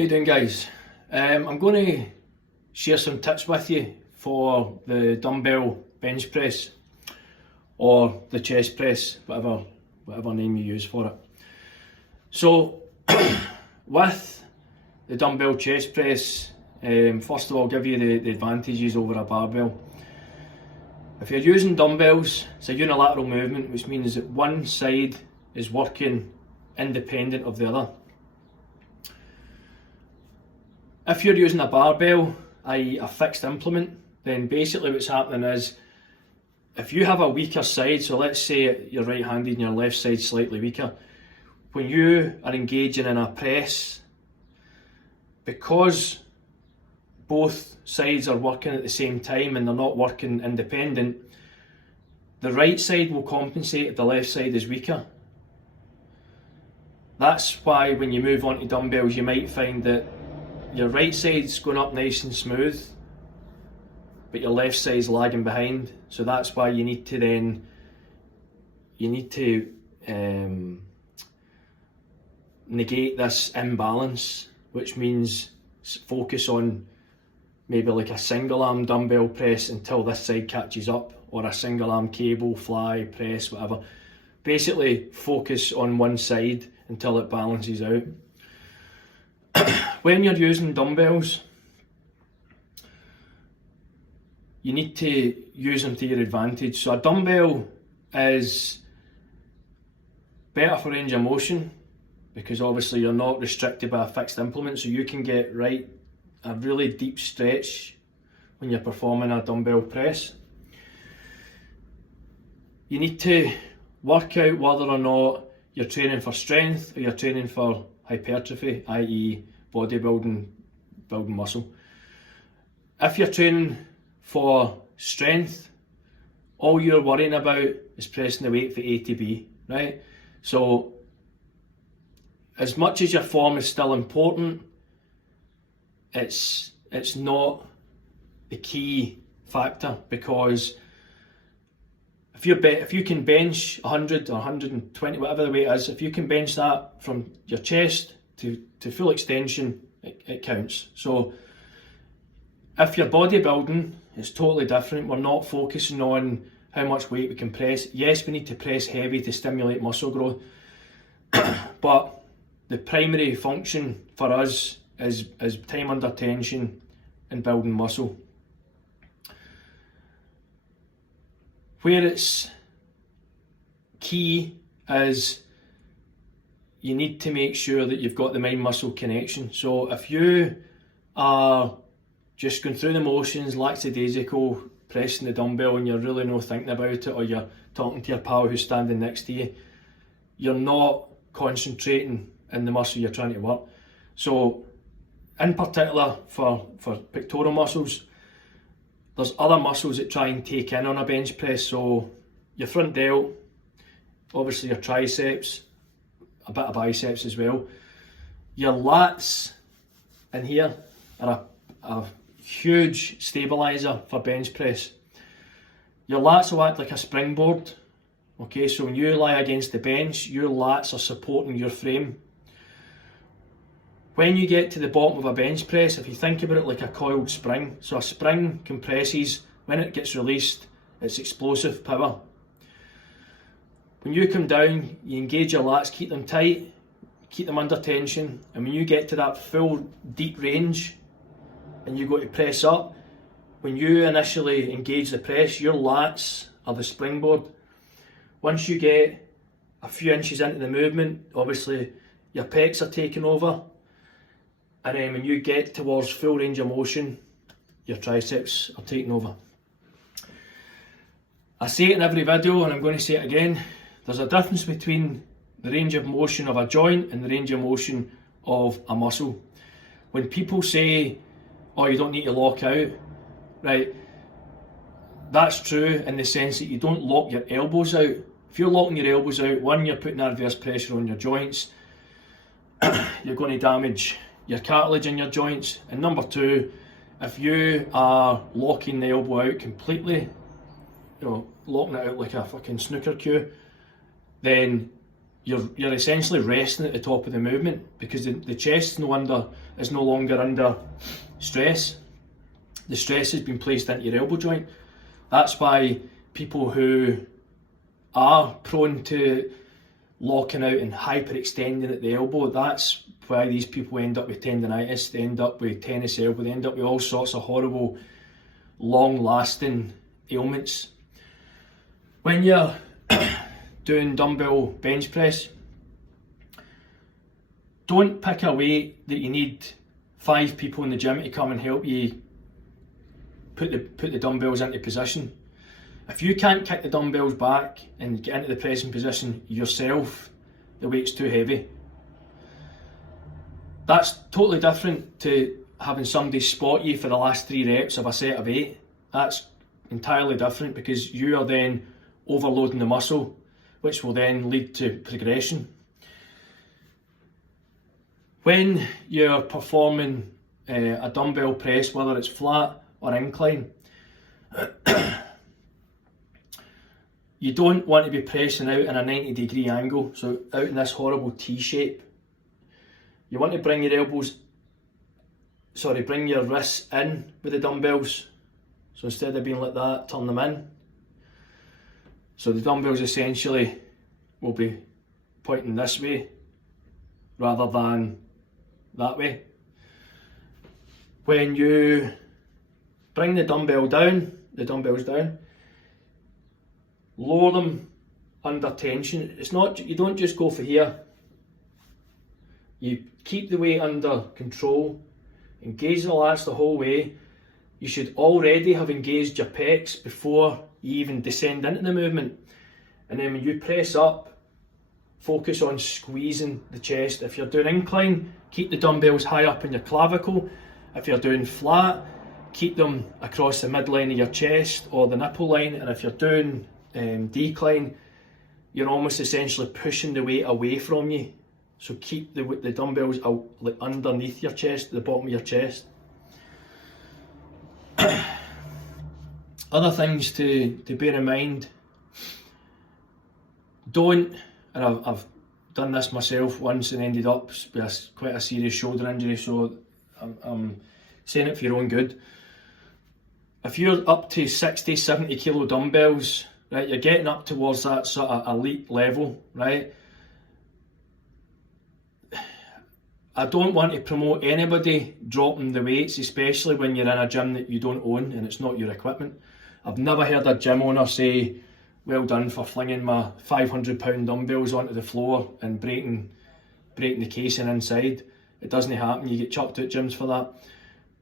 How you doing, guys? I'm going to share some tips with you for the dumbbell bench press or the chest press, whatever name you use for it. So with the dumbbell chest press, first of all, I'll give you the advantages over a barbell. If you're using dumbbells, it's a unilateral movement, which means that one side is working independent of the other. If you're using a barbell, i.e. a fixed implement, then basically what's happening is, if you have a weaker side, so let's say you're right-handed and your left side's slightly weaker, when you are engaging in a press, because both sides are working at the same time and they're not working independent, the right side will compensate if the left side is weaker. That's why when you move on to dumbbells, you might find that your right side's going up nice and smooth, but your left side's lagging behind. So that's why you need to negate this imbalance, which means focus on maybe like a single arm dumbbell press until this side catches up, or a single arm cable, fly, press, whatever. Basically focus on one side until it balances out. When you're using dumbbells, you need to use them to your advantage. So a dumbbell is better for range of motion because obviously you're not restricted by a fixed implement, so you can get a really deep stretch when you're performing a dumbbell press. You need to work out whether or not you're training for strength or you're training for hypertrophy, i.e. bodybuilding, building muscle. If you're training for strength, all you're worrying about is pressing the weight for A to B, right? So as much as your form is still important, it's not the key factor, because if you can bench 100 or 120, whatever the weight is, if you can bench that from your chest to full extension, it counts. So if you're bodybuilding, it's totally different. We're not focusing on how much weight we can press. Yes, we need to press heavy to stimulate muscle growth, but the primary function for us is time under tension and building muscle. Where it's key is you need to make sure that you've got the mind-muscle connection. So if you are just going through the motions, lackadaisical, pressing the dumbbell, and you're really not thinking about it, or you're talking to your pal who's standing next to you, you're not concentrating in the muscle you're trying to work. So in particular for pectoral muscles, there's other muscles that try and take in on a bench press. So your front delt, obviously your triceps, a bit of biceps as well. Your lats in here are a huge stabiliser for bench press. Your lats will act like a springboard. Okay, so when you lie against the bench, your lats are supporting your frame. When you get to the bottom of a bench press, if you think about it like a coiled spring, so a spring compresses, when it gets released, it's explosive power. When you come down, you engage your lats, keep them tight, keep them under tension, and when you get to that full deep range and you go to press up, when you initially engage the press, your lats are the springboard. Once you get a few inches into the movement, obviously your pecs are taking over, and then when you get towards full range of motion, your triceps are taking over. I say it in every video, and I'm going to say it again, there's a difference between the range of motion of a joint and the range of motion of a muscle. When people say, oh, you don't need to lock out, right, that's true in the sense that you don't lock your elbows out. If you're locking your elbows out, one, you're putting adverse pressure on your joints, you're going to damage your cartilage in your joints, and number two, if you are locking the elbow out completely, locking it out like a fucking snooker cue, then you're essentially resting at the top of the movement, because the chest is no longer under stress. The stress has been placed into your elbow joint. That's why people who are prone to locking out and hyperextending at the elbow, that's why these people end up with tendonitis, they end up with tennis elbow, they end up with all sorts of horrible, long-lasting ailments. When you're doing dumbbell bench press, don't pick a weight that you need 5 people in the gym to come and help you put the dumbbells into position. If you can't kick the dumbbells back and get into the pressing position yourself, the weight's too heavy. That's totally different to having somebody spot you for the last 3 reps of a set of 8. That's entirely different, because you are then overloading the muscle, which will then lead to progression. When you're performing a dumbbell press, whether it's flat or incline, you don't want to be pressing out in a 90-degree angle, so out in this horrible T shape. You want to bring your wrists in with the dumbbells. So instead of being like that, turn them in. So the dumbbells essentially will be pointing this way rather than that way. When you bring the dumbbells down, lower them under tension. You don't just go for here. You keep the weight under control, engage the lats the whole way. You should already have engaged your pecs before you even descend into the movement. And then when you press up, focus on squeezing the chest. If you're doing incline, keep the dumbbells high up in your clavicle. If you're doing flat, keep them across the midline of your chest or the nipple line. And if you're doing decline, you're almost essentially pushing the weight away from you. So keep the dumbbells out, like underneath your chest, the bottom of your chest. Other things to bear in mind. And I've done this myself once and ended up with quite a serious shoulder injury, so I'm saying it for your own good. If you're up to 60, 70 kilo dumbbells, right, you're getting up towards that sort of elite level, right? I don't want to promote anybody dropping the weights, especially when you're in a gym that you don't own and it's not your equipment. I've never heard a gym owner say, well done for flinging my 500-pound dumbbells onto the floor and breaking the casing inside. It doesn't happen, you get chucked out gyms for that.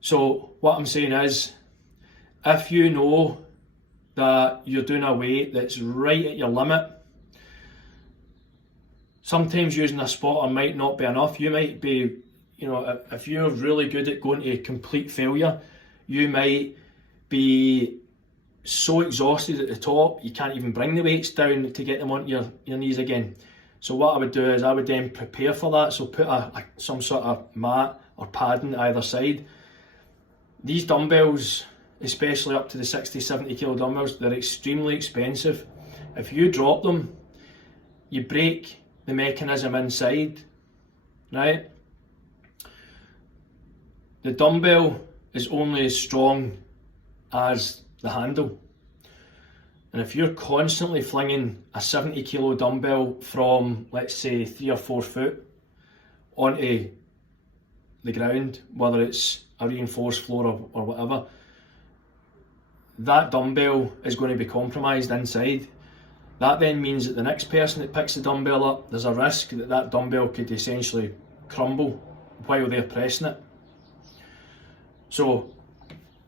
So what I'm saying is, if you know that you're doing a weight that's right at your limit, sometimes using a spotter might not be enough. You might be, if you're really good at going to complete failure, you might be so exhausted at the top, you can't even bring the weights down to get them onto your knees again. So what I would do is I would then prepare for that. So put some sort of mat or padding either side. These dumbbells, especially up to the 60, 70 kilo dumbbells, they're extremely expensive. If you drop them, you break the mechanism inside, right? The dumbbell is only as strong as the handle. And if you're constantly flinging a 70 kilo dumbbell from, let's say, 3 or 4 foot onto the ground, whether it's a reinforced floor or whatever, that dumbbell is going to be compromised inside. That then means that the next person that picks the dumbbell up, there's a risk that that dumbbell could essentially crumble while they're pressing it. So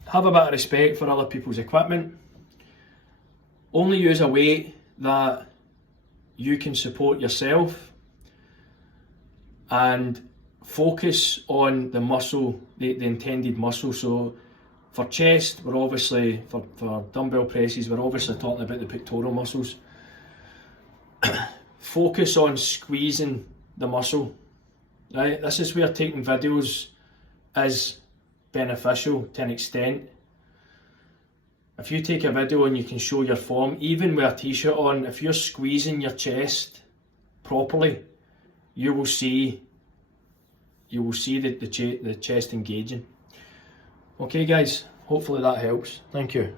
have a bit of respect for other people's equipment. Only use a weight that you can support yourself, and focus on the muscle, the intended muscle. So for chest, for dumbbell presses, we're obviously talking about the pectoral muscles. Focus on squeezing the muscle, right? This is where taking videos is beneficial to an extent. If you take a video and you can show your form, even with a t-shirt on, if you're squeezing your chest properly, you will see the chest engaging. Okay guys, hopefully that helps. Thank you.